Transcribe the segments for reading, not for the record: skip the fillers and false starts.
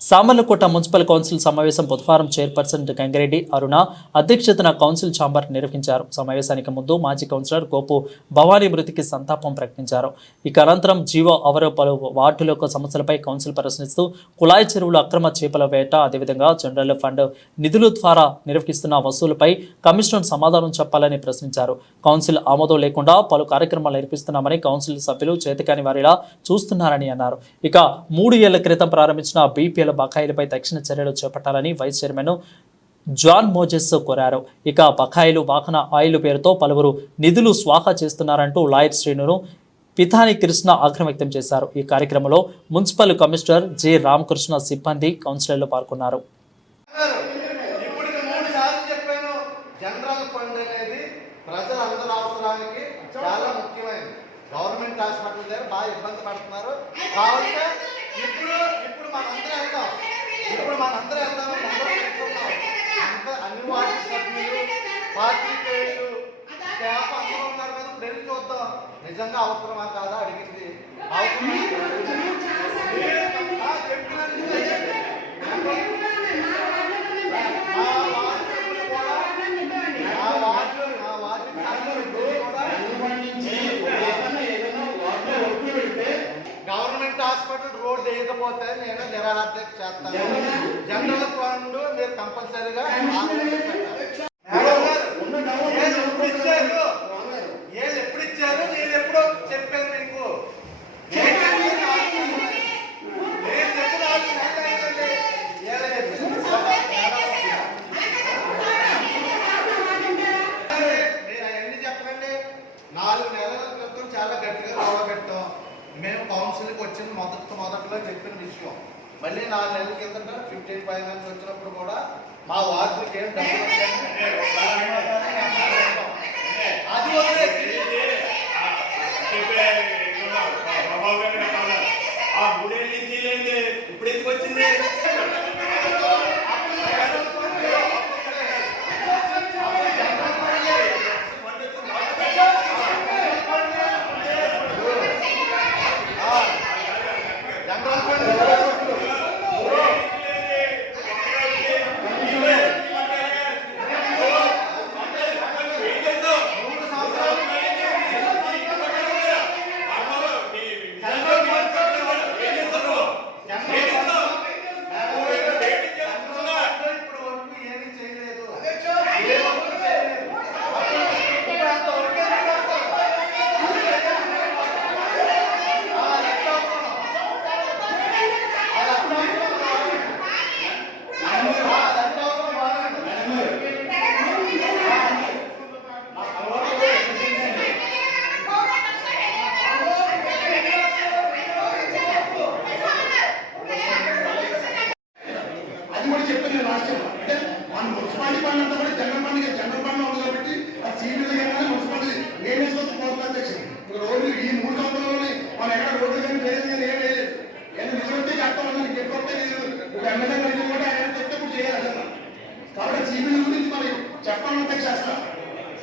Samarlakota municipal council సమావేశం బుధవారం chairperson Gangireddy అరుణ అధ్యక్షతన కౌన్సిల్ ఛాంబర్ నిర్వహించారు. సమావేశానికి ముందు మాజీ కౌన్సిలర్ గోపు భవానీ మృతికి సంతాపం ప్రకటించారు. ఇక అనంతరం జీవో అవరో పలు వార్డుల సమస్యలపై కౌన్సిల్ ప్రశ్నిస్తూ కుళాయి చెరువుల అక్రమ చేపల వేట, అదేవిధంగా జనరల్ ఫండ్ నిధుల ద్వారా నిర్వహిస్తున్న వసూలుపై కమిషనర్ సమాధానం చెప్పాలని ప్రశ్నించారు. కౌన్సిల్ ఆమోదం లేకుండా పలు కార్యక్రమాలు నిర్వహిస్తున్నామని కౌన్సిల్ సభ్యులు చేతకాని వారిలా చూస్తున్నారని అన్నారు. ఇక 3 ఏళ్ల క్రితం ప్రారంభించిన బీపీఎల్ బకాయిలపై తక్షణ చర్యలు చేపట్టాలని వైస్ చైర్మన్ జాన్ మోజెస్ కోరారు. ఇక బకాయిలు వాహన ఆయిల్ పేరుతో పలువురు నిధులు స్వాహా చేస్తున్నారంటూ లాయర్ శ్రీనును పితాని కృష్ణ ఆగ్రహం వ్యక్తం చేశారు. ఈ కార్యక్రమంలో మున్సిపల్ కమిషనర్ జె రామకృష్ణ, సిబ్బంది, కౌన్సిలర్లు పాల్గొన్నారు. గవర్నమెంట్ హాస్పిటల్ దగ్గర బాగా ఇబ్బంది పడుతున్నారు. కాబట్టి ఇప్పుడు మనందరూ వెళ్తాము అన్ని వాటి సభ్యులు, పార్టీలు, స్టాఫ్ అందరూ ఉన్నారు కదా. ఇప్పుడు వెళ్ళి చూద్దాం నిజంగా అవసరమా కాదా అడిగింది. గవర్నమెంట్ హాస్పిటల్ రోడ్ వేయకపోతే నేను నిరాహార చేస్తాను. జనరల్ ఫండ్ మీరు కంపల్సరీగా ఎప్పుడు ఇచ్చారు, నేను ఎప్పుడు చెప్పాను మీకు. అవన్నీ చెప్పండి. 4 నెలల క్రితం చాలా గట్టిగా గొడవ పెట్టాం. మేము కౌన్సిల్కి వచ్చిన మొదట్లో చెప్పిన విషయం మళ్ళీ 4 నెలల కిందట 15 ఫైనాన్స్ వచ్చినప్పుడు కూడా మా వార్డులకి ఏం డబ్బులు ఇప్పుడు ఎందుకు వచ్చింది? మున్సిపాలిటీ పని అంతా కూడా జనరల్ పని ఉంది కాబట్టి ఆ సీనియర్ మున్సిపాలిటీ నేను వేసుకోవచ్చు అధ్యక్షుడు. రోజు ఈ 3 సంవత్సరాలని మనం ఎక్కడ రోడ్లు కానీ లేదు కానీ ఏం లేదు. నిధులు వస్తే కట్టం ఎప్పుడొస్తే ఒక ఎమ్మెల్యే కూడా ఆయన చెప్తే ఇప్పుడు చేయాలి. కాబట్టి సిబిల్ గురించి మనం చెప్పాలని అధ్యక్ష చేస్తాం.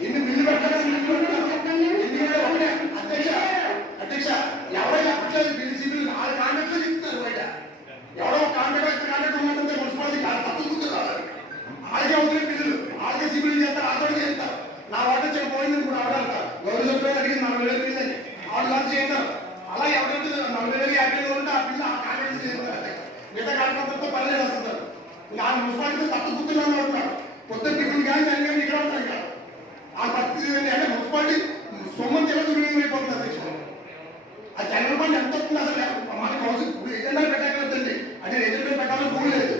ఎన్ని బిల్లు పెట్టాలి, ఎందుకంటే ఒకటే అధ్యక్ష ఎవరైనా చెప్పట్లేదు. బిల్లు సిబిల్ 4 కాంట్రాక్ట్లు చెప్తున్నారు బయట. ఎవరో కాంట్రాక్ట్ ఉన్నట్టు మున్సిపాలిటీ తప్పుకుంటూ రావాలి. ఆగే అవుతుంది బిల్లులు, ఆగే సిబిల్ చేస్తారు, ఆటోలు చేస్తారు. నా వాటర్ చెప్పబోయింది ఇప్పుడు ఆడాలి. గవర్నమెంట్ అడిగింది 40,000 బిల్లు అని ఆడు లాంచ్ చేస్తారు. అలా ఎవరైతే 40,000 50,000 ఉంటే ఆ బిల్లు ఆ కాంట్రాక్ట్ చేస్తారు. మిగతా కాంట్రాక్టర్తో పనులు చేస్తారు. ఇంకా ఆ మున్సిపాలిటీ తప్పుకుంటున్నాను అంటున్నారు. కొత్త బిల్లులు కానీ దాని కానీ ఇక్కడ ఉంటాయి కదా. ఆ పరిస్థితి అంటే మున్సిపాలిటీ సొమ్ము తెలియదు అధ్యక్షుడు. ఆ జనరల్ ఫండ్ ఎంత వస్తుంది అసలు మన కౌన్సిల్ ఏజెండా పెట్టగలుగుతుంది. అంటే ఏజెండా పెట్టాలని రూల్ లేదు.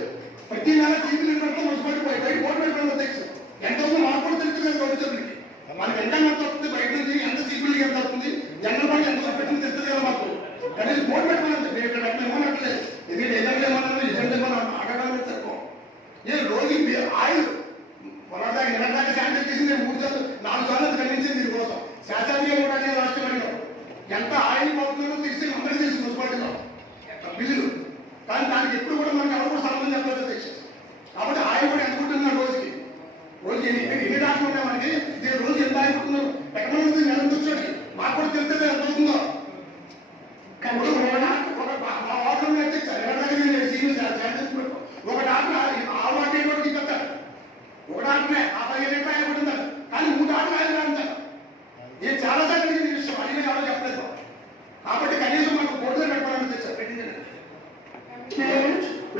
ప్రతి నెల సీపీలు పెడితే మున్సిపాలిటీ బయట బోర్డు పెట్టుకోవాలి అధ్యక్షుడు. ఎంత వస్తుంది మనకు కూడా తెలుస్తుంది కదా. గవర్నమెంట్కి మనకి ఎంత వస్తుంది, బయట నుంచి ఎంత సీపీలకి ఎంత వస్తుంది, జనరల్ ఫండ్ ఎంత పెట్టింది తెలుస్తుంది కదా మాకు. కానీ బోర్డు పెట్టుకోవాలి. మీరు ఇక్కడ ఏమన్నట్లేదు. ఎందుకంటే ఏజెంట్ ఏమన్నా ఏజెంట్ ఏమన్నా ఆగడానికి తక్కువ. ఏ రోజు ఆయిల్ పొలాదాకా నిన్నదాకా శానిటైజ్ చేసింది 4 సార్లు ఖండించింది దీనికోసం. శాసనీయ కూడా రాష్ట్రంలో ఎంత ఆయిల్ పోతుందో తెలిసి అందరికీ తెలుసు మున్సిపాలిటీలో బిల్లులు. కానీ దానికి ఎప్పుడు కూడా మనకి ఎవరు కూడా సంబంధం చెప్పలేదు అధ్యక్ష. కాబట్టి ఆయిల్ కూడా ఎంత ఉంటున్నారు రోజుకి ఎన్ని రాష్ట్రాలు ఉంటాయి మనకి. దీని రోజు ఎంత ఆయిల్ ఉంటున్నారు ఎక్కడ నెల వచ్చాడు మాకు కూడా తెలిస్తే ఎంత అవుతుందో. ఒక వాటర్ అధ్యక్ష సీనియర్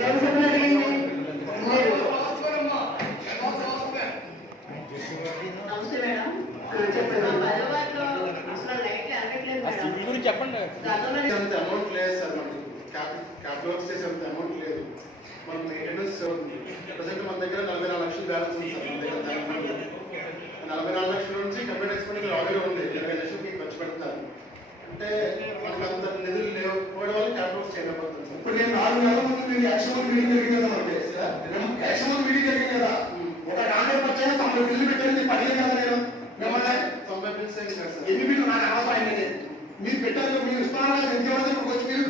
ఎవరు అడిగింది నమస్తే మేడం. చెప్పండి. బజవాడలో అసలు లైట్లు అనట్లేదు మేడం. చెప్పండి. గతంలో అంత అమౌంట్ లేదు సార్ మనకి క్యాపిటల్ వర్క్స్ చేసేంత అమౌంట్ లేదు. మన మెయింటెనెన్స్ ప్రజెంట్ మన దగ్గర 44 లక్షలు బ్యాలెన్స్ ఉంది సార్. మన దగ్గర 44 లక్షల నుంచి కంప్యూటర్ ఎక్స్పెండిచర్ ఆల్రెడీ ఉంది. 20 లక్షలకి ఖర్చు పెడతారు అంటే మనకు అంత నిధులు లేకపోవడం వల్ల క్యాపిటల్ వర్క్స్ చేయలేకపోతుంది సార్. ఇప్పుడు నేను 4 నెలల ముందు మీరు యాక్షన్ మీటింగ్ జరిగింది కదా అంటే యాక్షన్ మీటింగ్ జరిగింది కదా, ఒక 40 వచ్చాక 90 బిల్లు పెట్టారు. 15 కదా నేను మిమ్మల్ని 90 బిల్స్ అయింది కదా సార్. ఎన్ని బిల్లు నాకు అవసరం అయింది. మీరు పెట్టారు, మీరు ఇస్తారా ఎంత ఇప్పుడు వచ్చి మీరు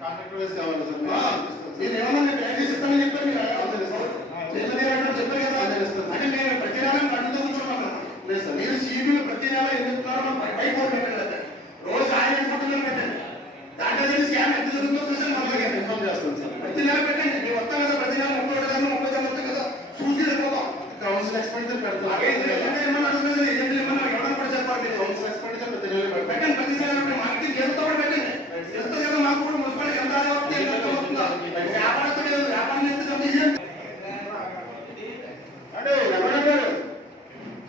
కాంట్రాక్ట్ వైజ్ కావాలి సార్. నేను ఏమన్నా ప్యాకేజ్ ఇస్తానని చెప్పాను. మీరు చెప్పారు కదా, అంటే నేను ప్రతి నెల పట్టుతో కూర్చోమన్నా లేదు సార్. మీరు సీబీలు ప్రతి నెల ఎందుకు పైపోయి పెట్టండి, రోజు ఆయన పట్టుదల పెట్టండి. దాంట్లో స్కామ్ ఎంత జరుగుతుందో చూసి మళ్ళీ ఇన్ఫార్మ్ చేస్తాను సార్. ప్రతి నెల పెట్టండి. మీరు వస్తాం కదా, ప్రతి నెల 30 సార్లు వస్తాం కదా, చూసి వెళ్ళిపోతాం. కౌన్సిల్ ఎక్స్పెండిచర్ పెడతాం. ఏమన్నా అడుగుతుంది ఏమన్నా ఎవరైనా కూడా చెప్పాలి. కౌన్సిల్ ఎక్స్పెండిచర్ ప్రతి నెల పెట్టండి. ప్రతి నెల మార్కెటింగ్ ఎంత కూడా పెట్టండి. ఎంత కదా మాకు కూడా మున్సిపాలిటీ ఎంత వ్యాపారస్తుడు వ్యాపారం ఎంత అంటే ఎవరంటారు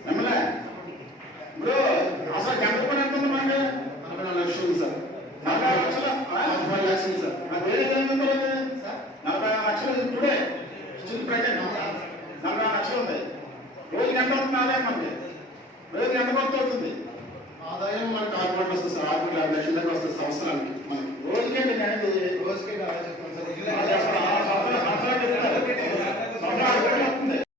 ఎమ్మెల్యే ఇప్పుడు అసలు ఎంత పని ఎంత ఉంది మనకి 44 లక్షలు ఉంది సార్. 44 లక్షలు 45 లక్షలు ఉంది సార్. నాకు వేరే ఏమైంది సార్. 44 లక్షలు ఇప్పుడే ప్రెజెంట్ 44 లక్షలు ఉంది. రోజుకి ఎంత అవుతుంది ఆదాయం మనకి? రోజుకి ఎంత కొత్త అవుతుంది ఆదాయం? మనకి 6 కోట్లు వస్తుంది సార్. 6 కోట్ల 50 లక్షల దాకా వస్తుంది సంవత్సరానికి. మనకి రోజుకే నేను అనేది రోజుకే చెప్తాను సార్.